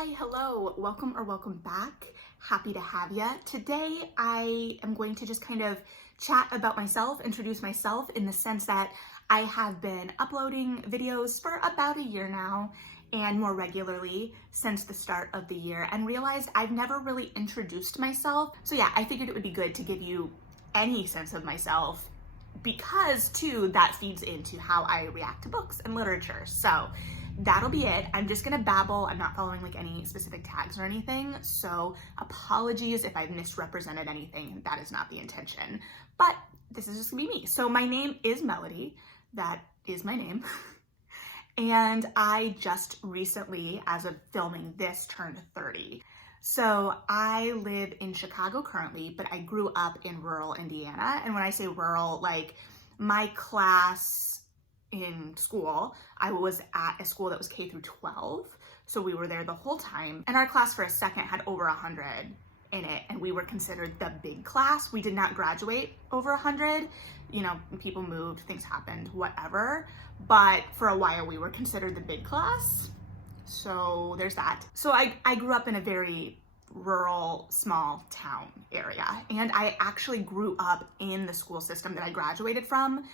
Hi, hello, welcome or welcome back. Happy to have ya. Today I am going to just kind of chat about myself, introduce myself in the sense that I have been uploading videos for about a year now and more regularly since the start of the year, and realized I've never really introduced myself. So yeah, I figured it would be good to give you any sense of myself because too, that feeds into how I react to books and literature. So that'll be it. I'm just gonna babble. I'm not following like any specific tags or anything. So apologies if I've misrepresented anything. That is not the intention, but this is just gonna be me. So my name is Melody. That is my name. And I just recently, as of filming this, turned 30. So I live in Chicago currently, but I grew up in rural Indiana. And when I say rural, like my class in school, I was at a school that was K through 12. So we were there the whole time. And our class for a second had over 100 in it. And we were considered the big class. We did not graduate over 100. You know, people moved, things happened, whatever. But for a while we were considered the big class. So there's that. So I grew up in a very rural, small town area. And I actually grew up in the school system that I graduated from.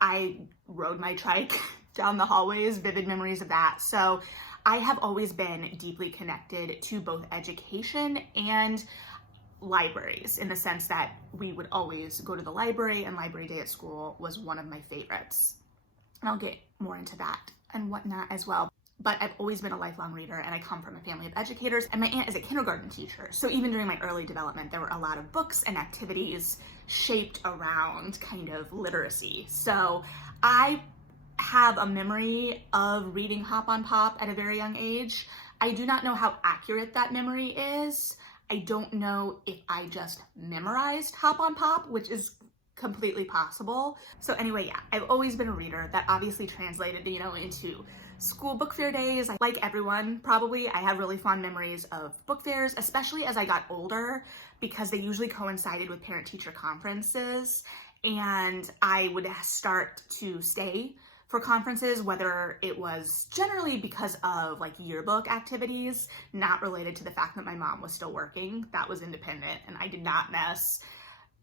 I rode my trike down the hallways, vivid memories of that. So I have always been deeply connected to both education and libraries, in the sense that we would always go to the library, and library day at school was one of my favorites. And I'll get more into that and whatnot as well. But I've always been a lifelong reader, and I come from a family of educators, and my aunt is a kindergarten teacher. So even during my early development, there were a lot of books and activities shaped around kind of literacy. So I have a memory of reading Hop on Pop at a very young age. I do not know how accurate that memory is. I don't know if I just memorized Hop on Pop, which is completely possible. So anyway, yeah, I've always been a reader. That obviously translated, into school book fair days. Like everyone, probably, I have really fond memories of book fairs, especially as I got older, because they usually coincided with parent-teacher conferences, and I would start to stay for conferences, whether it was generally because of like yearbook activities, not related to the fact that my mom was still working. That was independent, and I did not mess.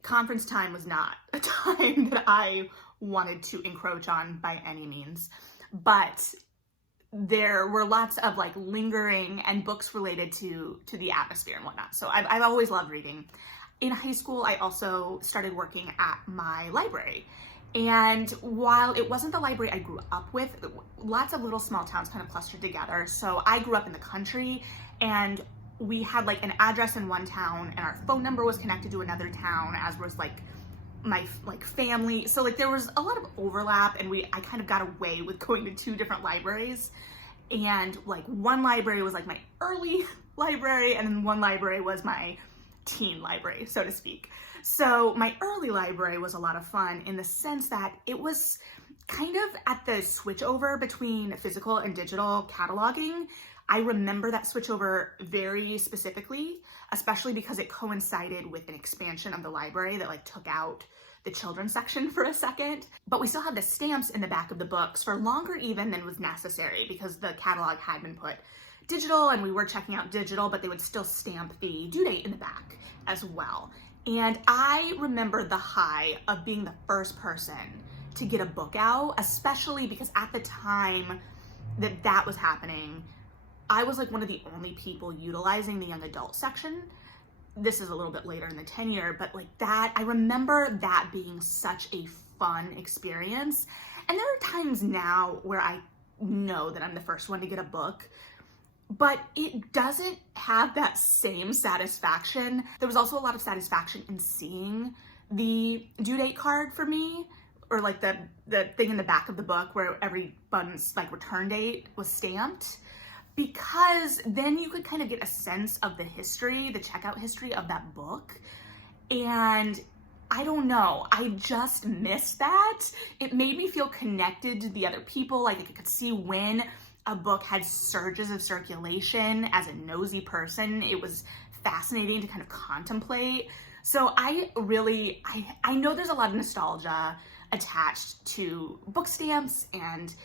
Conference time was not a time that I wanted to encroach on by any means, but there were lots of like lingering and books related to the atmosphere and whatnot. So I've always loved reading. In high school, I also started working at my library. And while it wasn't the library I grew up with, lots of little small towns kind of clustered together. So I grew up in the country, and we had like an address in one town, and our phone number was connected to another town, as was like my family. So like there was a lot of overlap, and I kind of got away with going to two different libraries. And like one library was like my early library, and then one library was my teen library, so to speak. So my early library was a lot of fun in the sense that it was kind of at the switchover between physical and digital cataloging. I remember that switchover very specifically, especially because it coincided with an expansion of the library that like took out the children's section for a second. But we still had the stamps in the back of the books for longer even than was necessary, because the catalog had been put digital and we were checking out digital, but they would still stamp the due date in the back as well. And I remember the high of being the first person to get a book out, especially because at the time that was happening, I was like one of the only people utilizing the young adult section. This is a little bit later in the tenure, but like that, I remember that being such a fun experience. And there are times now where I know that I'm the first one to get a book, but it doesn't have that same satisfaction. There was also a lot of satisfaction in seeing the due date card for me, or like the thing in the back of the book where every button's like return date was stamped, because then you could kind of get a sense of the history, the checkout history of that book. And I don't know, I just missed that. It made me feel connected to the other people. Like I could see when a book had surges of circulation. As a nosy person, it was fascinating to kind of contemplate. So I know there's a lot of nostalgia attached to book stamps and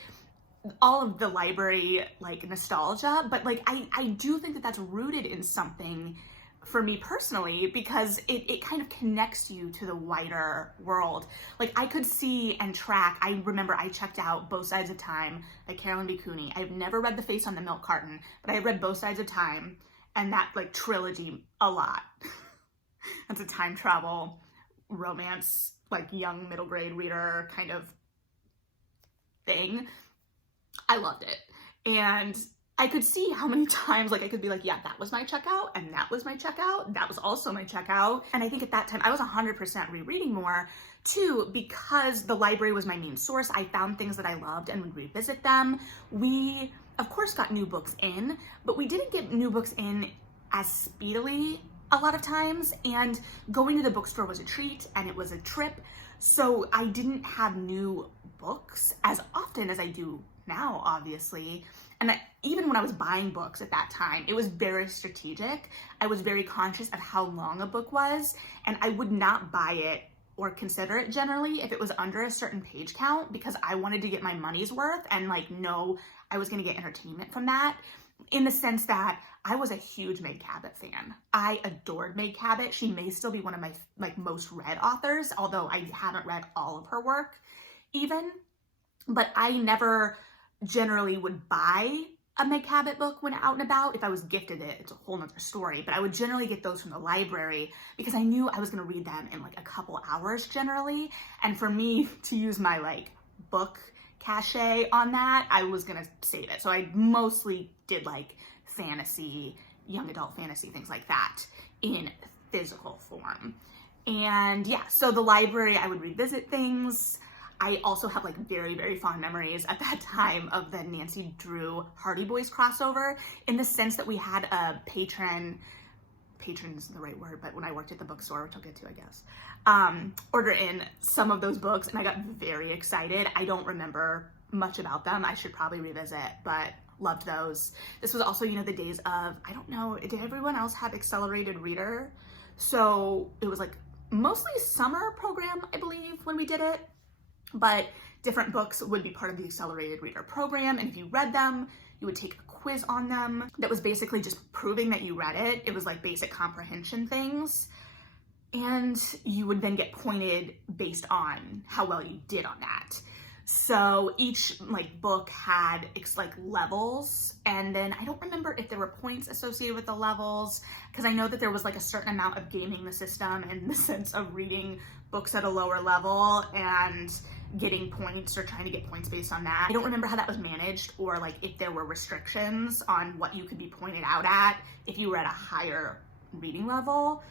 all of the library like nostalgia, but like I do think that that's rooted in something for me personally, because it kind of connects you to the wider world. Like I could see and track, I remember I checked out Both Sides of Time by Carolyn B. Cooney. I've never read The Face on the Milk Carton, but I read Both Sides of Time and that like trilogy a lot. That's a time travel romance, like young middle grade reader kind of thing. I loved it. And I could see how many times, like I could be like, yeah, that was my checkout, and that was my checkout, that was also my checkout. And I think at that time I was 100% rereading more too, because the library was my main source. I found things that I loved and would revisit them. We, of course, got new books in, but we didn't get new books in as speedily a lot of times, and going to the bookstore was a treat and it was a trip. So I didn't have new books as often as I do now, obviously. And even when I was buying books at that time, it was very strategic. I was very conscious of how long a book was, and I would not buy it or consider it generally if it was under a certain page count, because I wanted to get my money's worth and like know I was going to get entertainment from that, in the sense that I was a huge Meg Cabot fan. I adored Meg Cabot. She may still be one of my like most read authors, although I haven't read all of her work even, but I never generally would buy a Meg Cabot book when out and about. If I was gifted it, it's a whole nother story, but I would generally get those from the library because I knew I was going to read them in like a couple hours generally. And for me to use my like book cachet on that, I was going to save it. So I mostly did like fantasy, young adult fantasy, things like that in physical form. And yeah, so the library, I would revisit things. I also have like very, very fond memories at that time of the Nancy Drew Hardy Boys crossover, in the sense that we had a patron isn't the right word, but when I worked at the bookstore, which I'll get to, I guess, order in some of those books, and I got very excited. I don't remember much about them. I should probably revisit, but loved those. This was also, you know, the days of, I don't know, did everyone else have Accelerated Reader? So it was like mostly summer program, I believe, when we did it. But different books would be part of the Accelerated Reader program, and if you read them, you would take a quiz on them that was basically just proving that you read it. It was like basic comprehension things, and you would then get pointed based on how well you did on that. So each like book had like levels, and then I don't remember if there were points associated with the levels, because I know that there was like a certain amount of gaming the system in the sense of reading books at a lower level and getting points or trying to get points based on that. I don't remember how that was managed, or like if there were restrictions on what you could be pointed out at if you were at a higher reading level.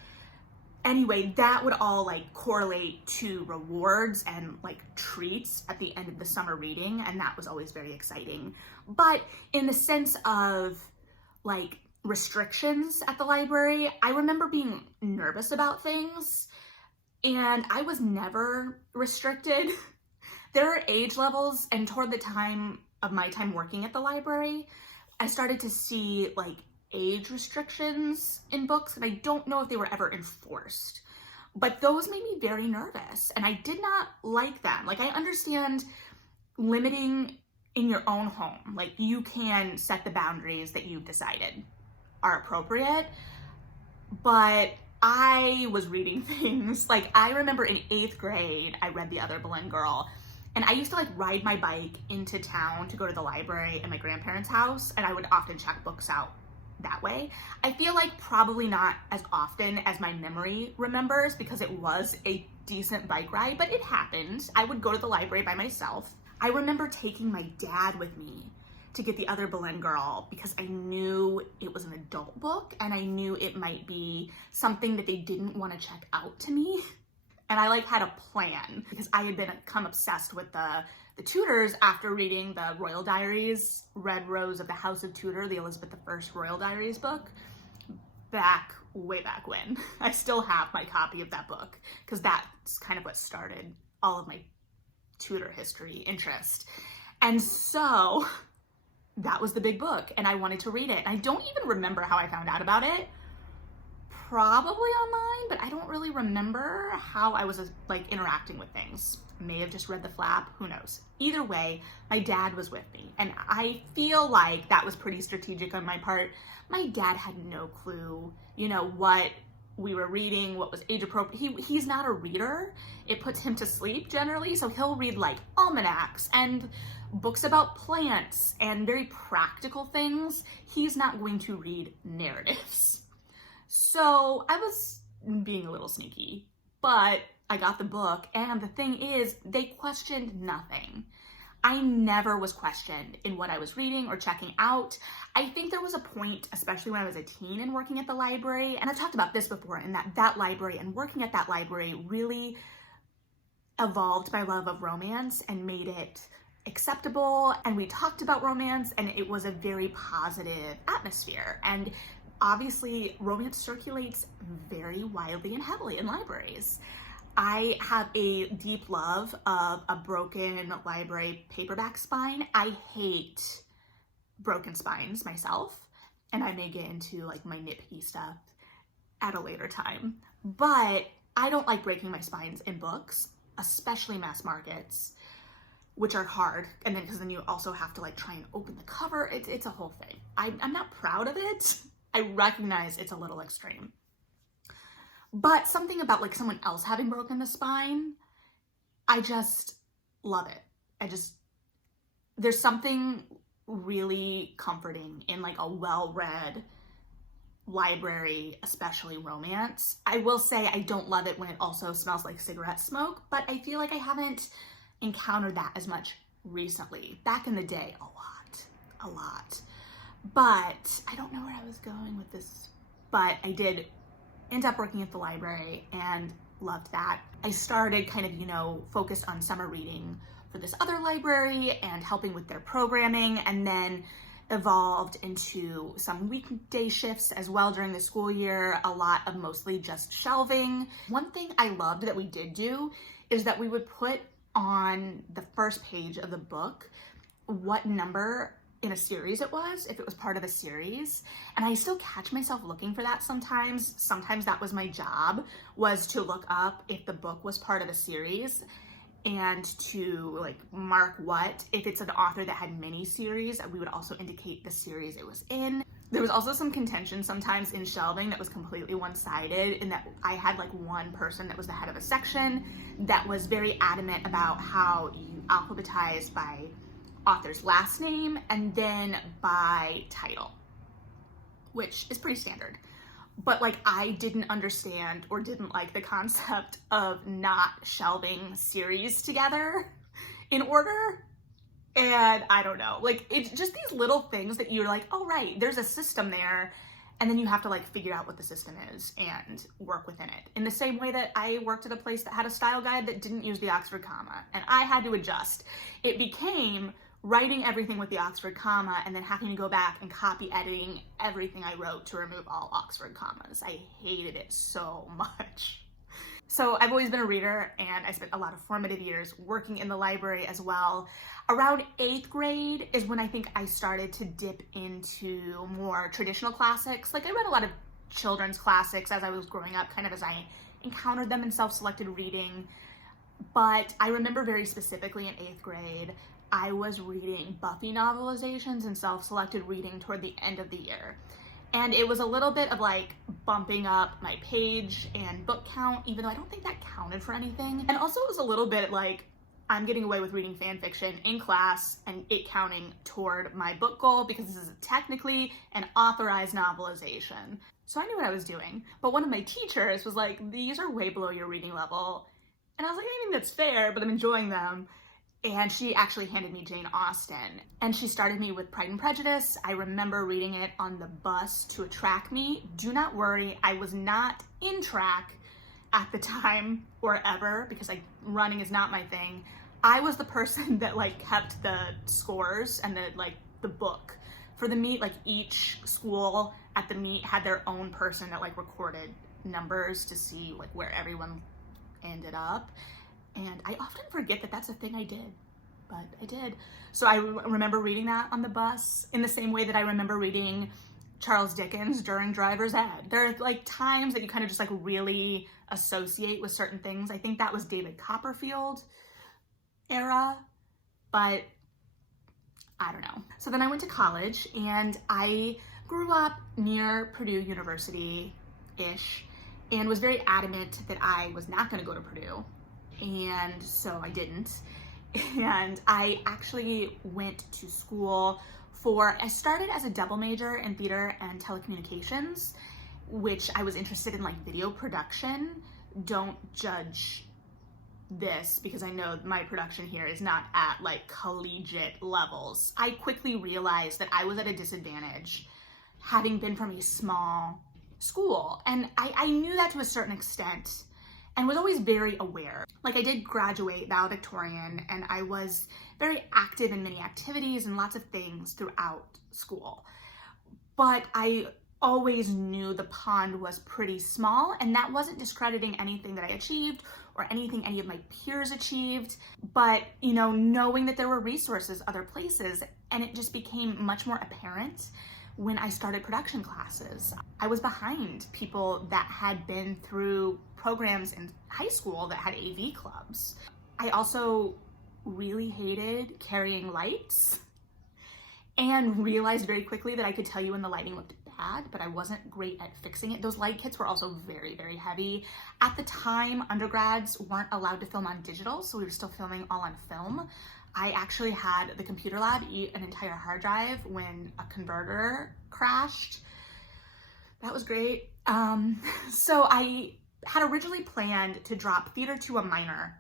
Anyway, that would all like correlate to rewards and like treats at the end of the summer reading, and that was always very exciting. But in the sense of like restrictions at the library, I remember being nervous about things, and I was never restricted. There are age levels, and toward the time of my time working at the library, I started to see like age restrictions in books, and I don't know if they were ever enforced, but those made me very nervous, and I did not like them. Like, I understand limiting in your own home, like you can set the boundaries that you've decided are appropriate, but I was reading things, like I remember in 8th grade, I read The Other Boleyn Girl, and I used to like ride my bike into town to go to the library at my grandparents' house, and I would often check books out that way. I feel like probably not as often as my memory remembers, because it was a decent bike ride, but it happened. I would go to the library by myself. I remember taking my dad with me to get The Other Boleyn Girl because I knew it was an adult book, and I knew it might be something that they didn't want to check out to me. And I like had a plan, because I had become obsessed with the Tudors after reading the Royal Diaries, Red Rose of the House of Tudor, the Elizabeth I Royal Diaries book, way back when. I still have my copy of that book, because that's kind of what started all of my Tudor history interest. And so that was the big book, and I wanted to read it. And I don't even remember how I found out about it. Probably online, but I don't really remember how I was like interacting with things. may have just read the flap, who knows. Either way, my dad was with me, and I feel like that was pretty strategic on my part. My dad had no clue, what we were reading, what was age appropriate. He's not a reader. It puts him to sleep generally, so he'll read like almanacs and books about plants and very practical things. He's not going to read narratives. So I was being a little sneaky, but I got the book, and the thing is, they questioned nothing. I never was questioned in what I was reading or checking out. I think there was a point, especially when I was a teen and working at the library, and I've talked about this before, in that library and working at that library really evolved my love of romance and made it acceptable, and we talked about romance, and it was a very positive atmosphere. And obviously, romance circulates very widely and heavily in libraries. I have a deep love of a broken library paperback spine. I hate broken spines myself, and I may get into like my nitpicky stuff at a later time, but I don't like breaking my spines in books, especially mass markets, which are hard. And then because then you also have to like try and open the cover. It's a whole thing. I'm not proud of it. I recognize it's a little extreme. But something about like someone else having broken the spine, I just love it. There's something really comforting in like a well-read library, especially romance. I will say I don't love it when it also smells like cigarette smoke, but I feel like I haven't encountered that as much recently. Back in the day, a lot. But I don't know where I was going with this, but I did end up working at the library and loved that. I started kind of, focused on summer reading for this other library and helping with their programming, and then evolved into some weekday shifts as well during the school year, a lot of mostly just shelving. One thing I loved that we did do is that we would put on the first page of the book what number in a series it was, if it was part of a series. And I still catch myself looking for that sometimes. Sometimes that was my job, was to look up if the book was part of a series and to like mark what. If it's an author that had many series, we would also indicate the series it was in. There was also some contention sometimes in shelving that was completely one-sided, in that I had like one person that was the head of a section that was very adamant about how you alphabetize by author's last name and then by title, which is pretty standard. But like I didn't understand or didn't like the concept of not shelving series together in order. And I don't know, like it's just these little things that you're like, oh right, there's a system there. And then you have to like figure out what the system is and work within it. In the same way that I worked at a place that had a style guide that didn't use the Oxford comma, and I had to adjust. It became writing everything with the Oxford comma and then having to go back and copy editing everything I wrote to remove all Oxford commas. I hated it so much. So I've always been a reader, and I spent a lot of formative years working in the library as well. Around 8th grade is when I think I started to dip into more traditional classics. Like I read a lot of children's classics as I was growing up, kind of as I encountered them in self-selected reading. But I remember very specifically in 8th grade, I was reading Buffy novelizations and self-selected reading toward the end of the year. And it was a little bit of like bumping up my page and book count, even though I don't think that counted for anything. And also it was a little bit like I'm getting away with reading fan fiction in class and it counting toward my book goal because this is technically an authorized novelization. So I knew what I was doing. But one of my teachers was like, these are way below your reading level. And I was like, I think that's fair, but I'm enjoying them. And she actually handed me Jane Austen, and she started me with Pride and Prejudice. I remember reading it on the bus to a track meet. Do not worry, I was not in track at the time or ever, because running is not my thing. I was the person that like kept the scores and the book for the meet. Like each school at the meet had their own person that like recorded numbers to see like where everyone ended up. And I often forget that that's a thing I did, but I did. So I remember reading that on the bus in the same way that I remember reading Charles Dickens during driver's ed. There are like times that you kind of just like really associate with certain things. I think that was David Copperfield era, but I don't know. So then I went to college, and I grew up near Purdue University-ish and was very adamant that I was not going to go to Purdue. And so I didn't. And I actually went to school I started as a double major in theater and telecommunications, which I was interested in, like, video production. Don't judge this, because I know my production here is not at like collegiate levels. I quickly realized that I was at a disadvantage having been from a small school, and I knew that to a certain extent and was always very aware. Like, I did graduate valedictorian, and I was very active in many activities and lots of things throughout school, but I always knew the pond was pretty small, and that wasn't discrediting anything that I achieved or anything any of my peers achieved, but, you know, knowing that there were resources other places, and it just became much more apparent when I started production classes. I was behind people that had been through programs in high school that had AV clubs. I also really hated carrying lights, and realized very quickly that I could tell you when the lighting looked bad, but I wasn't great at fixing it. Those light kits were also very, very heavy. At the time, undergrads weren't allowed to film on digital, so we were still filming all on film. I actually had the computer lab eat an entire hard drive when a converter crashed. That was great. So I had originally planned to drop theater to a minor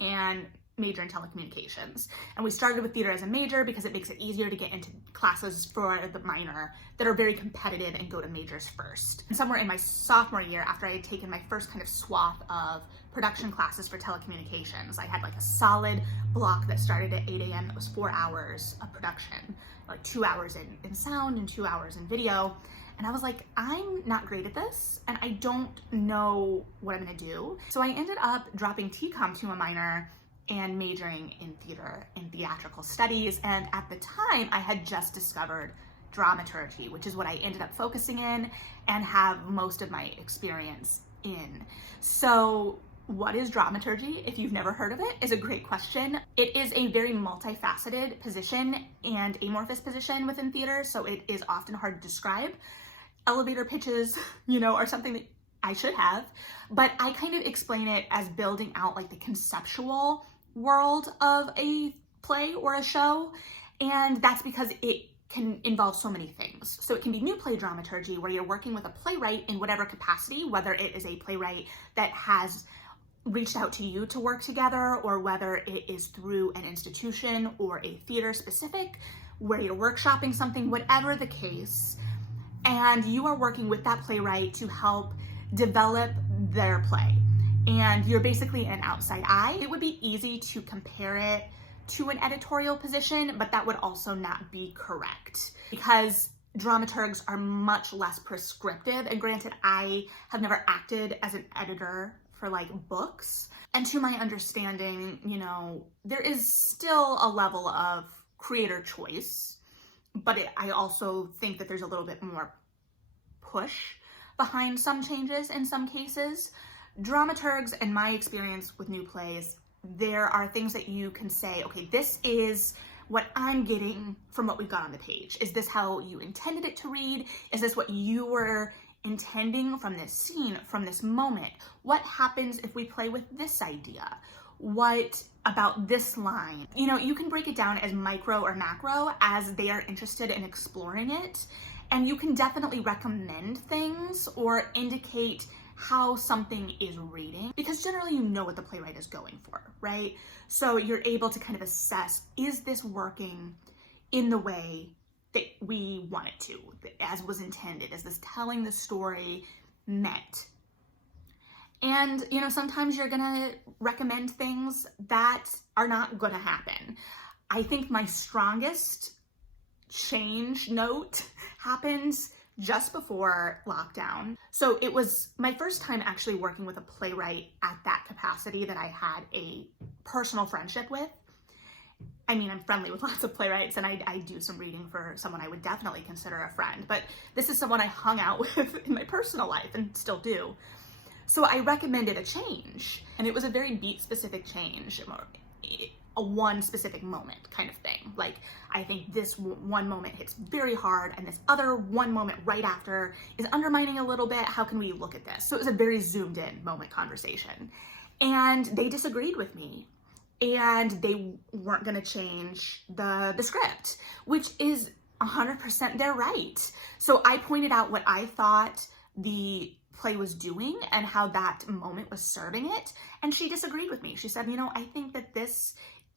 and major in telecommunications. And we started with theater as a major because it makes it easier to get into classes for the minor that are very competitive and go to majors first. And somewhere in my sophomore year, after I had taken my first kind of swath of production classes for telecommunications, I had like a solid block that started at 8 a.m. that was 4 hours of production, like 2 hours in sound and 2 hours in video. And I was like, I'm not great at this, and I don't know what I'm gonna do. So I ended up dropping TCOM to a minor and majoring in theater and theatrical studies. And at the time, I had just discovered dramaturgy, which is what I ended up focusing in and have most of my experience in. So what is dramaturgy? If you've never heard of it, is a great question. It is a very multifaceted position and amorphous position within theater, so it is often hard to describe. Elevator pitches, you know, are something that I should have, but I kind of explain it as building out like the conceptual world of a play or a show, and that's because it can involve so many things. So it can be new play dramaturgy, where you're working with a playwright in whatever capacity, whether it is a playwright that has reached out to you to work together, or whether it is through an institution or a theater specific, where you're workshopping something, whatever the case, and you are working with that playwright to help develop their play. And you're basically an outside eye. It would be easy to compare it to an editorial position, but that would also not be correct, because dramaturgs are much less prescriptive. And granted, I have never acted as an editor for like books, and to my understanding, you know, there is still a level of creator choice, but I also think that there's a little bit more push behind some changes in some cases. Dramaturgs, in my experience with new plays, there are things that you can say, okay, this is what I'm getting from what we've got on the page. Is this how you intended it to read? Is this what you were intending from this scene, from this moment? What happens if we play with this idea? What about this line? You know, you can break it down as micro or macro as they are interested in exploring it. And you can definitely recommend things or indicate how something is reading, because generally you know what the playwright is going for, right? So you're able to kind of assess, is this working in the way that we want it to, as was intended? Is this telling the story meant? And, you know, sometimes you're gonna recommend things that are not gonna happen. I think my strongest change note happens just before lockdown. So it was my first time actually working with a playwright at that capacity that I had a personal friendship with. I mean, I'm friendly with lots of playwrights, and I do some reading for someone I would definitely consider a friend, but this is someone I hung out with in my personal life and still do. So I recommended a change, and it was a very beat specific change. a one specific moment kind of thing. Like, I think this one moment hits very hard and this other one moment right after is undermining a little bit. How can we look at this? So it was a very zoomed in moment conversation. And they disagreed with me, and they weren't gonna change the script, which is 100% their right. So I pointed out what I thought the play was doing and how that moment was serving it. And she disagreed with me. She said, I think that this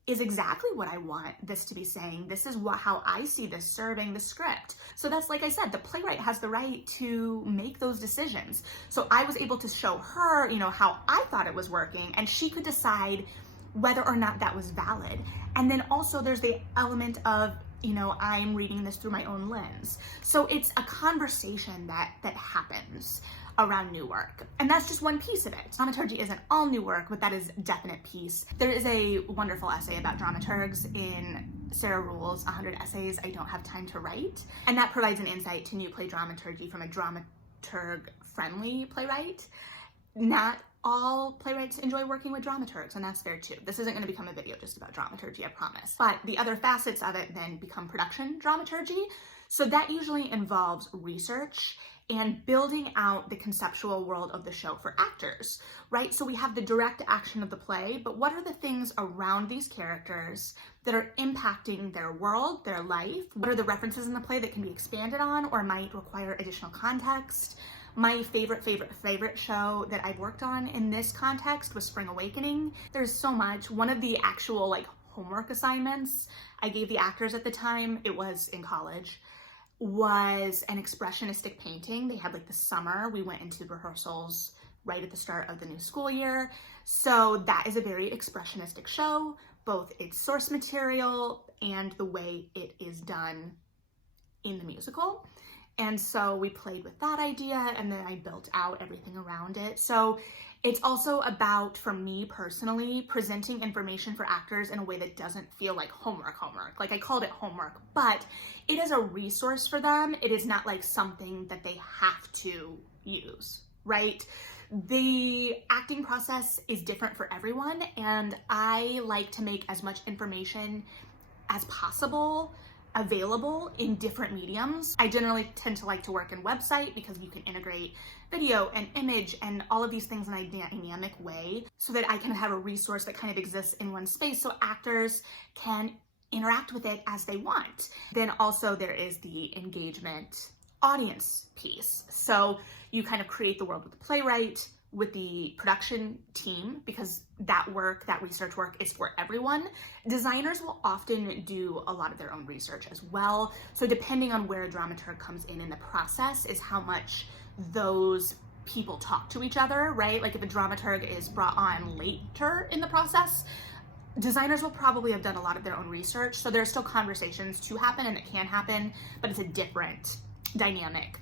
is exactly what I want this to be saying. This is how I see this serving the script. So that's, like I said, the playwright has the right to make those decisions. So I was able to show her, how I thought it was working, and she could decide whether or not that was valid. And then also there's the element of, I'm reading this through my own lens. So it's a conversation that happens around new work. And that's just one piece of it. Dramaturgy isn't all new work, but that is a definite piece. There is a wonderful essay about dramaturgs in Sarah Rule's 100 Essays I Don't Have Time to Write. And that provides an insight to new play dramaturgy from a dramaturg-friendly playwright. Not all playwrights enjoy working with dramaturgs, and that's fair too. This isn't going to become a video just about dramaturgy, I promise. But the other facets of it then become production dramaturgy. So that usually involves research and building out the conceptual world of the show for actors, right? So we have the direct action of the play, but what are the things around these characters that are impacting their world, their life? What are the references in the play that can be expanded on or might require additional context? My favorite show that I've worked on in this context was Spring Awakening. There's so much. One of the actual homework assignments I gave the actors at the time, it was in college, was an expressionistic painting. They had the summer. We went into rehearsals right at the start of the new school year. So that is a very expressionistic show, both its source material and the way it is done in the musical. And so we played with that idea, and then I built out everything around it. So it's also about, for me personally, presenting information for actors in a way that doesn't feel like homework. Like, I called it homework, but it is a resource for them. It is not something that they have to use, right? The acting process is different for everyone, and I like to make as much information as possible available in different mediums. I generally tend to like to work in website because you can integrate video and image and all of these things in a dynamic way so that I can have a resource that kind of exists in one space so actors can interact with it as they want. Then also there is the engagement audience piece. So you kind of create the world with the playwright, with the production team, because that research work is for everyone. Designers will often do a lot of their own research as well. So depending on where a dramaturg comes in the process is how much those people talk to each other, right? Like if a dramaturg is brought on later in the process, designers will probably have done a lot of their own research. So there are still conversations to happen and it can happen, but it's a different dynamic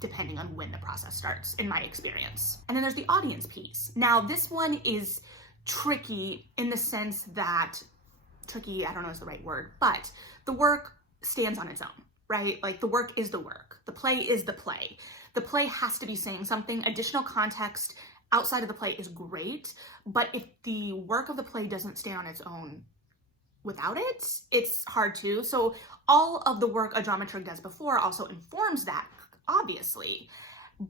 depending on when the process starts, in my experience. And then there's the audience piece. Now, this one is tricky in the sense that, tricky, I don't know is the right word, but the work stands on its own, right? Like the work is the work. The play is the play. The play has to be saying something. Additional context outside of the play is great, but if the work of the play doesn't stand on its own without it, it's hard to. So all of the work a dramaturg does before also informs that, obviously,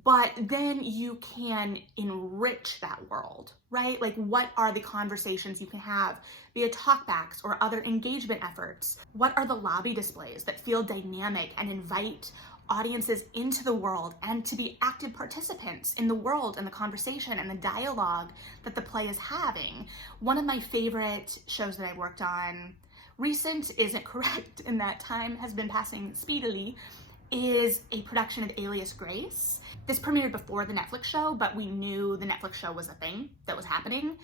but then you can enrich that world, right? Like what are the conversations you can have via talkbacks or other engagement efforts? What are the lobby displays that feel dynamic and invite audiences into the world and to be active participants in the world and the conversation and the dialogue that the play is having? One of my favorite shows that I worked on, recent isn't correct in that time has been passing speedily, is a production of Alias Grace. This premiered before the Netflix show, but we knew the Netflix show was a thing that was happening.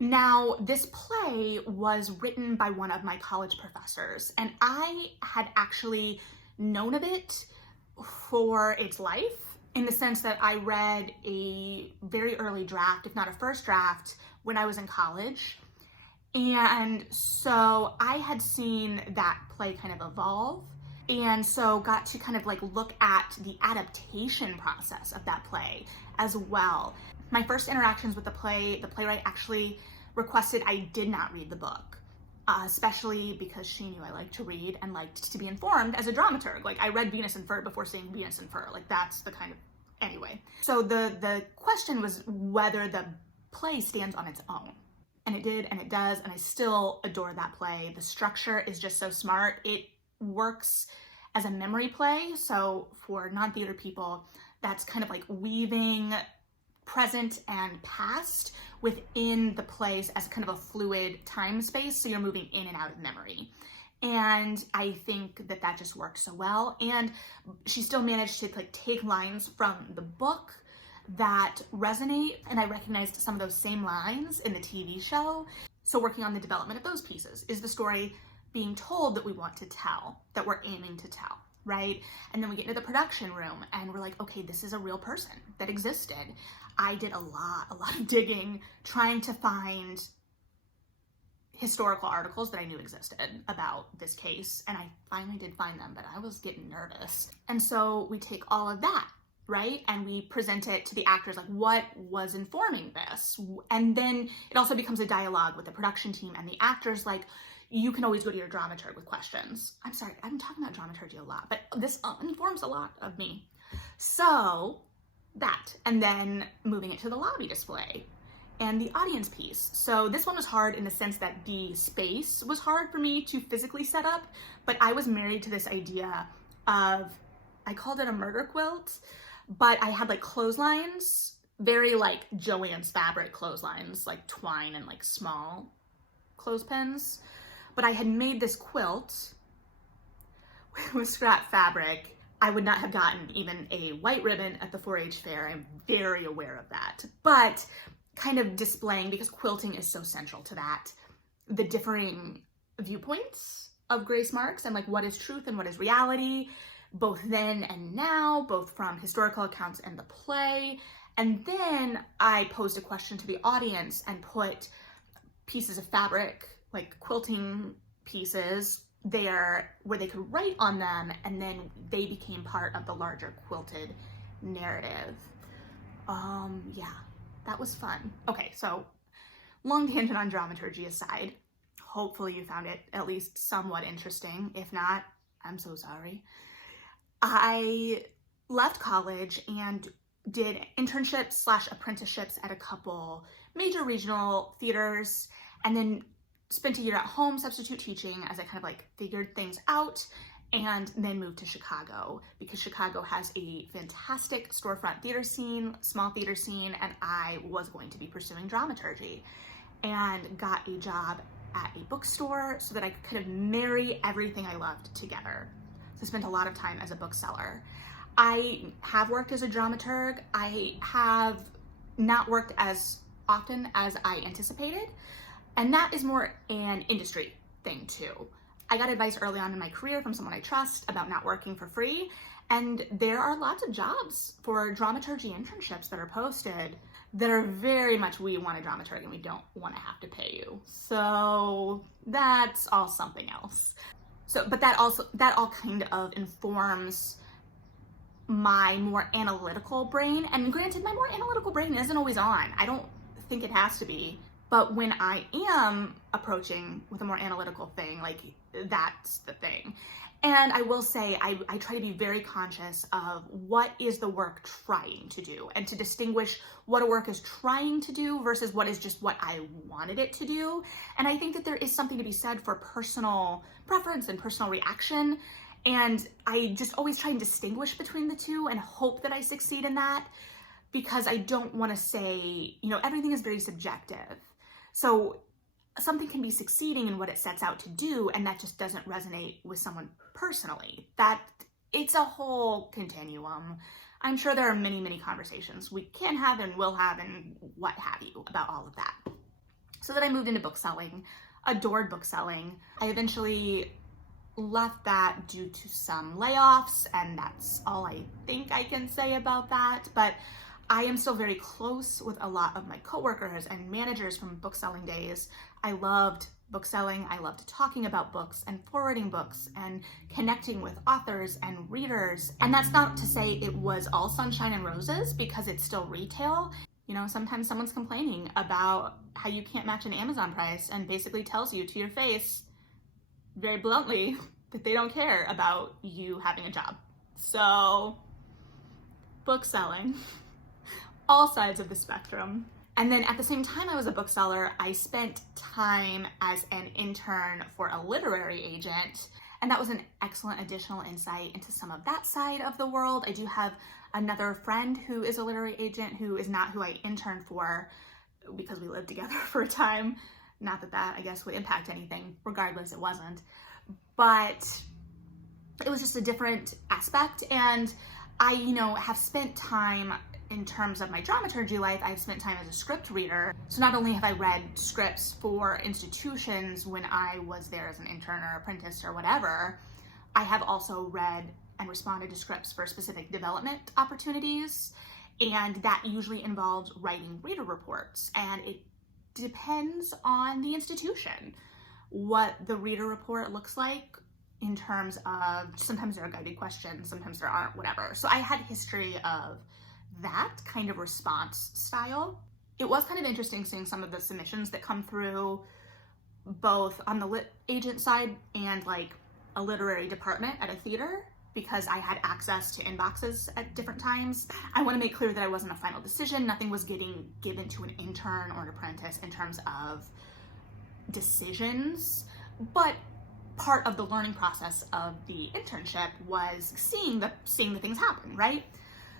Now, this play was written by one of my college professors, and I had actually known of it for its life, in the sense that I read a very early draft, if not a first draft, when I was in college. And so I had seen that play kind of evolve, and so got to kind of look at the adaptation process of that play as well. My first interactions with the play, the playwright actually requested I did not read the book, especially because she knew I liked to read and liked to be informed as a dramaturg. Like, I read Venus and Fur before seeing Venus and Fur. Like, that's the kind of, anyway. So the question was whether the play stands on its own. And it did, and it does, and I still adore that play. The structure is just so smart. It works as a memory play. So for non-theater people, that's kind of like weaving present and past within the place as kind of a fluid time space. So you're moving in and out of memory. And I think that that just worked so well. And she still managed to like take lines from the book that resonate, and I recognized some of those same lines in the TV show. So working on the development of those pieces. Is the story being told that we want to tell, that we're aiming to tell, right? And then we get into the production room and we're like, okay, this is a real person that existed. I did a lot of digging, trying to find historical articles that I knew existed about this case, and I finally did find them, but I was getting nervous. And so we take all of that, right? And we present it to the actors, like, what was informing this? And then it also becomes a dialogue with the production team and the actors, like, you can always go to your dramaturg with questions. I'm sorry, I'm talking about dramaturgy a lot, but this informs a lot of me. So that, and then moving it to the lobby display and the audience piece. So this one was hard in the sense that the space was hard for me to physically set up, but I was married to this idea of, I called it a murder quilt, but I had like clotheslines, very like Joann's fabric clotheslines, like twine and like small clothespins. But I had made this quilt with scrap fabric. I would not have gotten even a white ribbon at the 4-H fair. I'm very aware of that. But kind of displaying, because quilting is so central to that, the differing viewpoints of Grace Marks and like what is truth and what is reality, both then and now, both from historical accounts and the play. And then I posed a question to the audience and put pieces of fabric, like quilting pieces, there where they could write on them, and then they became part of the larger quilted narrative. Yeah, that was fun. Okay, so long tangent on dramaturgy aside, hopefully you found it at least somewhat interesting. If not, I'm so sorry. I left college and did internships / apprenticeships at a couple major regional theaters, and then spent a year at home substitute teaching as I kind of like figured things out, and then moved to Chicago because Chicago has a fantastic storefront theater scene, small theater scene, and I was going to be pursuing dramaturgy, and got a job at a bookstore so that I could kind of marry everything I loved together. So I spent a lot of time as a bookseller. I have worked as a dramaturg. I have not worked as often as I anticipated, and that is more an industry thing too. I got advice early on in my career from someone I trust about not working for free, and there are lots of jobs for dramaturgy internships that are posted that are very much, we want a dramaturg and we don't want to have to pay you. So that's all something else. So, but that all kind of informs my more analytical brain. And granted, my more analytical brain isn't always on. I don't think it has to be. But when I am approaching with a more analytical thing, like, that's the thing. And I will say, I try to be very conscious of what is the work trying to do, and to distinguish what a work is trying to do versus what is just what I wanted it to do. And I think that there is something to be said for personal preference and personal reaction. And I just always try and distinguish between the two and hope that I succeed in that, because I don't want to say, you know, everything is very subjective. So something can be succeeding in what it sets out to do, and that just doesn't resonate with someone personally. That it's a whole continuum. I'm sure there are many, many conversations we can have and will have and what have you about all of that. So then I moved into bookselling, adored bookselling. I eventually left that due to some layoffs, and that's all I think I can say about that. But I am still very close with a lot of my coworkers and managers from bookselling days. I loved bookselling. I loved talking about books and forwarding books and connecting with authors and readers. And that's not to say it was all sunshine and roses, because it's still retail. You know, sometimes someone's complaining about how you can't match an Amazon price and basically tells you to your face very bluntly that they don't care about you having a job. So, book selling, all sides of the spectrum. And then at the same time I was a bookseller, I spent time as an intern for a literary agent. And that was an excellent additional insight into some of that side of the world. I do have another friend who is a literary agent who is not who I interned for because we lived together for a time. Not that that, I guess, would impact anything. Regardless, it wasn't. But it was just a different aspect. And I, have spent time in terms of my dramaturgy life, I've spent time as a script reader. So not only have I read scripts for institutions when I was there as an intern or apprentice or whatever, I have also read and responded to scripts for specific development opportunities. And that usually involves writing reader reports. And it depends on the institution, what the reader report looks like in terms of, sometimes there are guided questions, sometimes there aren't, whatever. So I had history of that kind of response style. It was kind of interesting seeing some of the submissions that come through both on the lit agent side and like a literary department at a theater, because I had access to inboxes at different times. I want to make clear that I wasn't a final decision. Nothing was getting given to an intern or an apprentice in terms of decisions, but part of the learning process of the internship was seeing the things happen, right?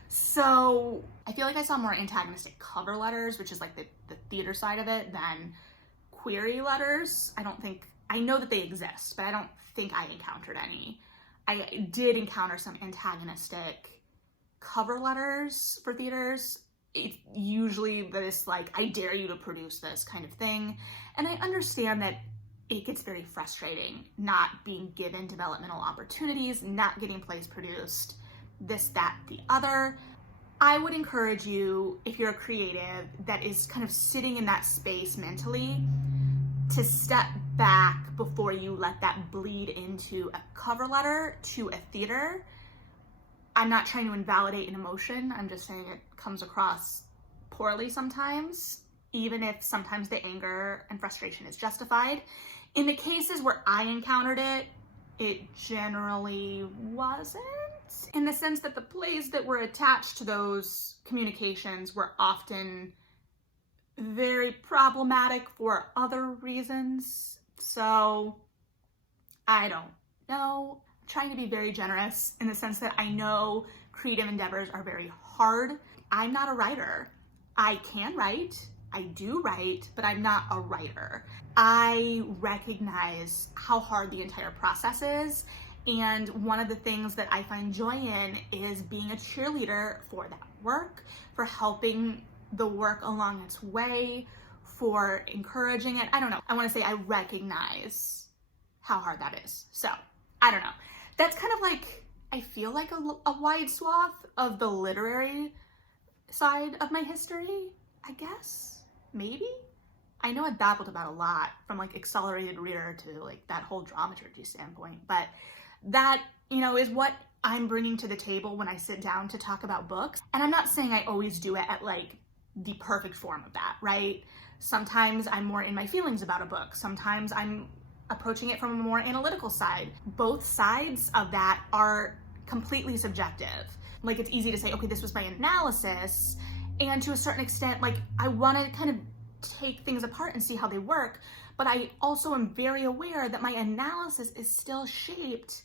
So I feel like I saw more antagonistic cover letters, which is like the theater side of it, than query letters. I know that they exist, but I don't think I encountered any. I did encounter some antagonistic cover letters for theaters. It's usually this like, I dare you to produce this kind of thing. And I understand that it gets very frustrating not being given developmental opportunities, not getting plays produced, this, that, the other. I would encourage you, if you're a creative that is kind of sitting in that space mentally, to step back before you let that bleed into a cover letter to a theater. I'm not trying to invalidate an emotion. I'm just saying it comes across poorly sometimes, even if sometimes the anger and frustration is justified. In the cases where I encountered it, it generally wasn't, in the sense that the plays that were attached to those communications were often very problematic for other reasons. So I don't know. I'm trying to be very generous in the sense that I know creative endeavors are very hard. I'm not a writer. I can write, I do write, but I'm not a writer. I recognize how hard the entire process is. And one of the things that I find joy in is being a cheerleader for that work, for helping the work along its way, for encouraging it. I don't know. I want to say I recognize how hard that is. So I don't know. That's kind of like, I feel like a wide swath of the literary side of my history, I guess, maybe. I know I babbled about a lot, from like accelerated reader to like that whole dramaturgy standpoint, but that, is what I'm bringing to the table when I sit down to talk about books. And I'm not saying I always do it at like the perfect form of that, right? Sometimes I'm more in my feelings about a book. Sometimes I'm approaching it from a more analytical side. Both sides of that are completely subjective. Like, it's easy to say, okay, this was my analysis. And to a certain extent, like, I want to kind of take things apart and see how they work. But I also am very aware that my analysis is still shaped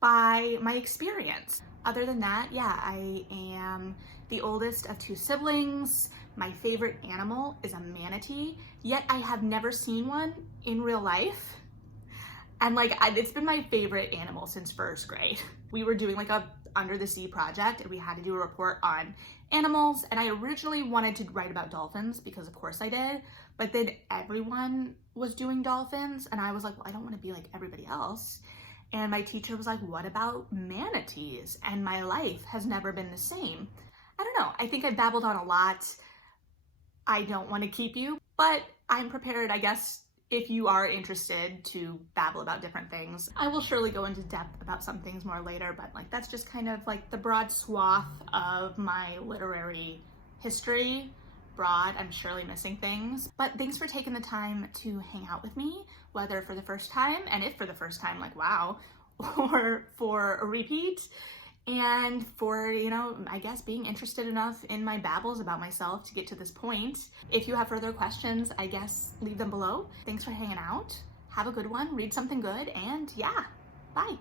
by my experience. Other than that, yeah, I am the oldest of 2 siblings. My favorite animal is a manatee, yet I have never seen one in real life. And like, it's been my favorite animal since 1st grade. We were doing like a under the sea project and we had to do a report on animals. And I originally wanted to write about dolphins because of course I did, but then everyone was doing dolphins and I was like, well, I don't want to be like everybody else. And my teacher was like, what about manatees? And my life has never been the same. I don't know. I think I babbled on a lot. I don't want to keep you, but I'm prepared, I guess, if you are interested to babble about different things. I will surely go into depth about some things more later, but like that's just kind of like the broad swath of my literary history broad. I'm surely missing things, but thanks for taking the time to hang out with me, whether for the first time, and if for the first time, like wow, or for a repeat, and for, you know, I guess being interested enough in my babbles about myself to get to this point. If you have further questions, I guess leave them below. Thanks for hanging out. Have a good one, read something good, and yeah, bye.